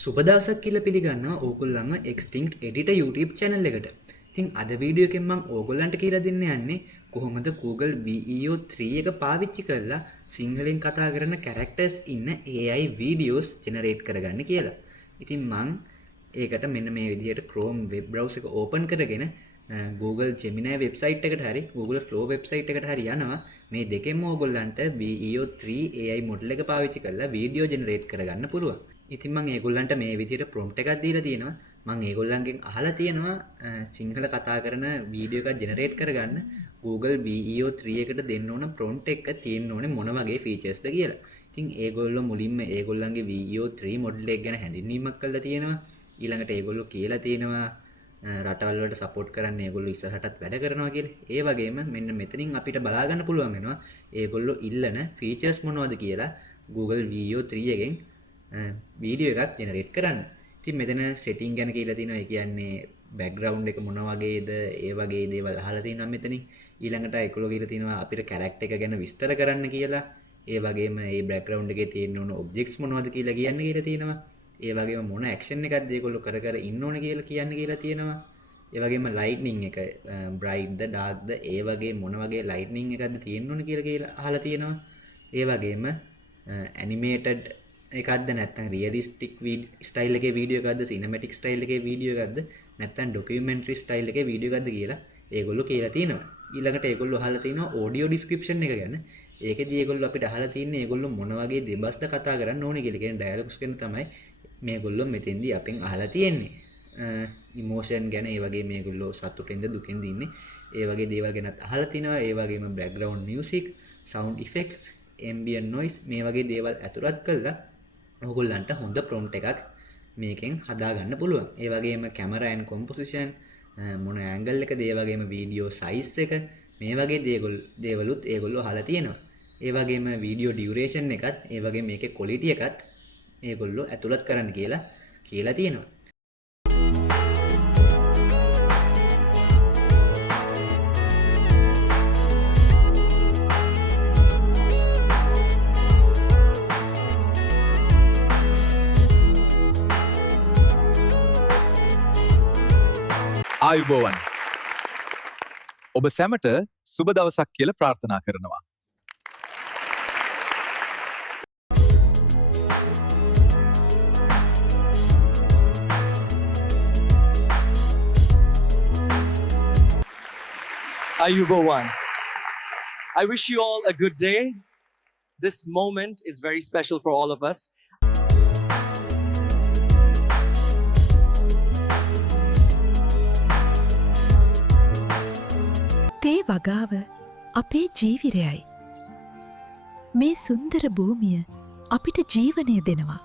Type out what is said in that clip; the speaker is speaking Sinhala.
සුබ දවසක් කියලා පිළිගන්නවා ඕගොල්ලන්ව එක්ස්ටින්ක්ට් එඩිටර් YouTube channel එකට. ඉතින් අද වීඩියෝ එකෙන් මම ඕගොල්ලන්ට කියලා දෙන්න යන්නේ කොහොමද Google VEO 3 එක පාවිච්චි කරලා සිංහලෙන් කතා කරන characters ඉන්න AI videos generate කරගන්න කියලා. ඉතින් මම ඒකට මෙන්න මේ විදිහට Chrome web browser එක open කරගෙන Google Gemini website එකට හරි Google Flow website එකට හරි යනවා. මේ දෙකෙන්ම ඕගොල්ලන්ට VEO 3 AI model එක පාවිච්චි කරලා video generate කරගන්න පුළුවන්. ඉතින් මම ඒගොල්ලන්ට මේ විදිහට prompt එකක් දීලා තියෙනවා. මම ඒගොල්ලන්ගෙන් අහලා තියෙනවා සිංහල කතා කරන වීඩියෝ එකක් ජෙනරේට් කරගන්න Google VEO 3 එකට දෙන්න ඕන prompt එක තියෙන්න ඕනේ මොන වගේ features ද කියලා. ඉතින් ඒගොල්ලෝ මුලින්ම ඒගොල්ලන්ගේ VEO 3 model එක ගැන හැඳින්වීමක් කරලා තියෙනවා. ඊළඟට ඒගොල්ලෝ කියලා තියෙනවා රටවල් වලට support කරන්න ඒගොල්ලෝ ඉස්සරහටත් වැඩ කරනවා කියලා. ඒ වගේම මෙන්න මෙතනින් අපිට බලා ගන්න පුළුවන් වෙනවා ඒගොල්ලෝ ඉල්ලන features මොනවද කියලා Google VEO 3 එකෙන් වීඩියෝ එකක් ජෙනරේට් කරන්න. ඉතින් මෙතන setting ගැන කියලා තියෙනවා. ඒ කියන්නේ background එක මොන වගේද ඒ වගේ දේවල් අහලා තියෙනවා මෙතනින්. ඊළඟට ඒගොල්ලෝ කියලා තියෙනවා අපිට character එක ගැන විස්තර කරන්න කියලා. ඒ වගේම මේ background එකේ තියෙන ඕන objects මොනවද කියලා කියන්න කියලා තියෙනවා. ඒ වගේම මොන action එකක්ද ඒගොල්ලෝ කර කර ඉන්න ඕනේ කියලා කියන්න කියලා තියෙනවා. ඒ වගේම lightning එක bright ද dark ද ඒ වගේ මොන වගේ lightning එකක්ද තියෙන්න ඕනේ කියලා අහලා තියෙනවා. ඒ වගේම animated එකක්ද නැත්නම් රියලිස්ටික් ස්ටයිල් එකේ වීඩියෝ එකක්ද සිනමැටික් ස්ටයිල් එකේ වීඩියෝ එකක්ද නැත්නම් ඩොකියුමෙන්ටරි ස්ටයිල් එකේ වීඩියෝ එකක්ද කියලා ඒගොල්ලෝ කියලා තියෙනවා. ඊළඟට ඒගොල්ලෝ අහලා තිනවා ඔඩියෝ ඩිස්ක්‍රිප්ෂන් එක ගැන. ඒකෙදී ඒගොල්ලෝ අපිට අහලා තින්නේ ඒගොල්ලෝ මොන වගේ දෙබස්ද කතා කරන්න ඕනේ කියලා. කියන්නේ ඩයලොග්ස් ගැන තමයි මේගොල්ලෝ මෙතෙන්දී අපෙන් අහලා තියෙන්නේ. ඉමෝෂන් ගැන ඒ වගේ මේගොල්ලෝ සතුටින්ද දුකින්ද ඉන්නේ. ඒ වගේ දේවල් ගැනත් අහලා තිනවා. ඒ වගේම background music, sound effects, ambient noise මේ වගේ දේවල් ඇතුළත් කරලා ඔයගොල්ලන්ට හොඳ prompt එකක් මේකෙන් හදාගන්න පුළුවන්. ඒ වගේම camera and composition මොන angle එකද ඒ වගේම video size එක මේ වගේ දේවලුත් ඒගොල්ලෝ අහලා තියෙනවා. ඒ වගේම video duration එකත් ඒ වගේම මේකේ quality එකත් ඒගොල්ලෝ ඇතුළත් කරන්න කියලා තියෙනවා. ආයුබෝවන් ඔබ සැමට සුබ දවසක් කියලා ප්‍රාර්ථනා කරනවා. Ayubowan. I wish you all a good day. This moment is very special for all of us. තේ වගාව අපේ ජීවිරයයි. මේ සුන්දර භූමිය අපිට ජීවනය දෙනවා.